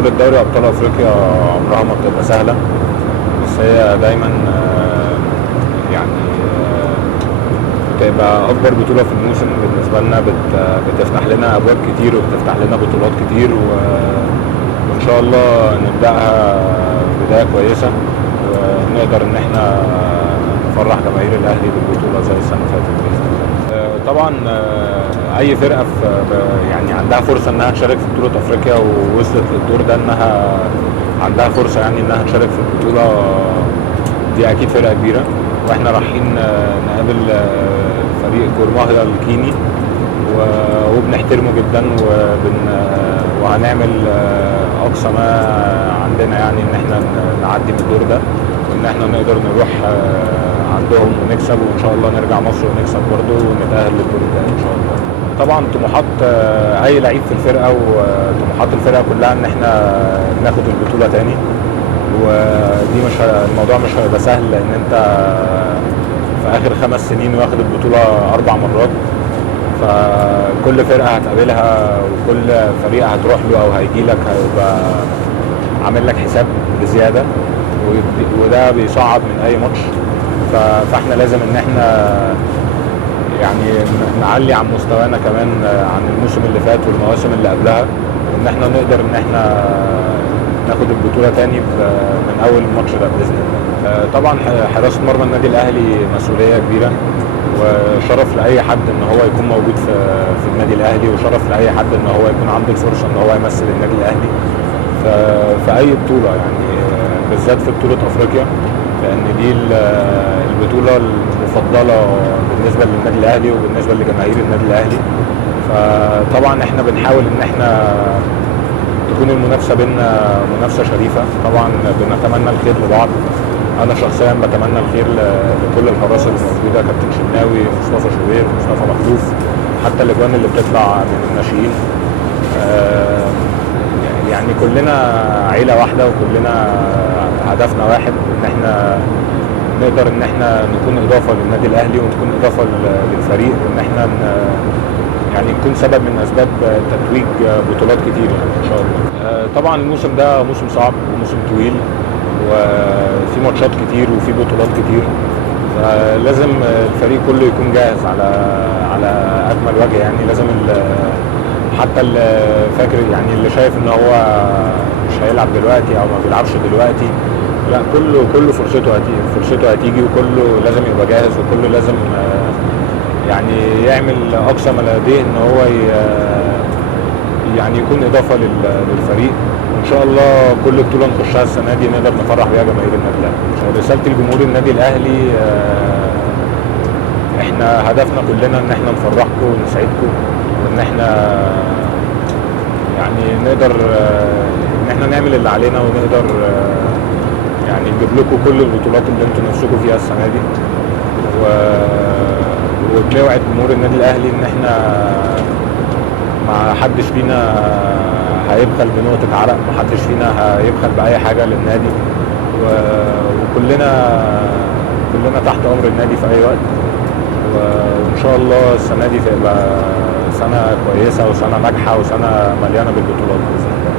بطولة دوري أبطال أفريقيا عمرها ما بتبقى سهلة، بس هي دايما يعني بتبقى أكبر بطولة في الموسم بالنسبة لنا، بتفتح لنا أبواب كتير وبتفتح لنا بطولات كتير، وإن شاء الله نبدأها بداية كويسة ونقدر إن احنا نفرح جماهير الأهلي بالبطولة زي السنة اللي فاتت بإذن الله. طبعا أي فرقة يعني عندها فرصة إنها تشارك في بطولة أفريقيا ووصلت للدور ده، إنها عندها فرصة يعني إنها تشارك في البطولة دي، أكيد فرقة كبيرة. واحنا رايحين نقابل فريق جورماهيا الكيني وبنحترمه جدا وهنعمل اقصى ما عندنا يعني ان احنا نعدي من الدور ده، وان احنا نقدر نروح عندهم ونكسب، وان شاء الله نرجع مصر ونكسب برضه ونتأهل للدور ده ان شاء الله. طبعا طموحات اي لعيب في الفرقه وطموحات الفرقه كلها ان احنا ناخد البطوله تاني، ودي الموضوع مش هيبقى سهل، لان انت في اخر 5 سنين واخد البطوله 4 مرات، فكل فرقه هتقابلها وكل فريق هتروح له او هيجي لك هيبقى عامل لك حساب بزياده، وده بيصعب من اي ماتش. فاحنا لازم ان احنا يعني نعلي عن مستوانا كمان عن الموسم اللي فات والمواسم اللي قبلها، وان احنا نقدر ان احنا ناخد البطولة تاني من أول الماتش ده بإذن الله. طبعا حراسة مرمى النادي الأهلي مسؤولية كبيرة، وشرف لأي حد إن هو يكون موجود في النادي الأهلي، وشرف لأي حد إن هو يكون عنده الفرصة إن هو يمثل النادي الأهلي في أي بطولة، يعني بالذات في بطولة أفريقيا، لأن دي البطولة المفضلة بالنسبة للنادي الأهلي وبالنسبة لجماهير النادي الأهلي. فطبعا إحنا بنحاول إن إحنا تكون المنافسه بيننا منافسه شريفه. طبعا بنتمنى الخير لبعض، انا شخصيا بتمنى الخير لكل الحراس اللي موجوده، كابتن شناوي، مصطفى شوبير، مصطفى مخلوف، حتى الاجوان اللي بتطلع من الناشئين. يعني كلنا عيله واحده وكلنا هدفنا واحد، ان احنا نقدر ان احنا نكون اضافه للنادي الاهلي ونكون اضافه للفريق، وان احنا يعني نكون سبب من اسباب تتويج بطولات كتير يعني ان شاء الله. طبعا الموسم ده موسم صعب وموسم طويل وفي ماتشات كتير وفي بطولات كتير، فلازم الفريق كله يكون جاهز على اكمل وجه. يعني لازم حتى اللي فاكر يعني اللي شايف ان هو مش هيلعب دلوقتي او ما بيلعبش دلوقتي، لا، كله فرصته هتيجي وكله لازم يبقى جاهز، وكله لازم يعني يعمل اقصى ما لديه ان هو يعني يكون اضافه للفريق، وان شاء الله كل بطوله نخشها السنه دي نقدر نفرح بيها جماهير النادي الاهلي. رساله الجمهور النادي الاهلي، احنا هدفنا كلنا ان احنا نفرحكم ونسعدكم، وان احنا يعني نقدر ان احنا نعمل اللي علينا، ونقدر يعني نجيب لكم كل البطولات اللي انتم نفسكم فيها السنه دي، وبنوعد جمهور النادي الاهلي ان احنا ما حدش فينا هيبخل بنقطة عرق، ما حدش فينا هيبخل بأي حاجة للنادي، وكلنا تحت أمر النادي في أي وقت، وإن شاء الله السنة دي تبقى سنة كويسة وسنة ناجحة وسنة مليانة بالبطولات بإذن الله.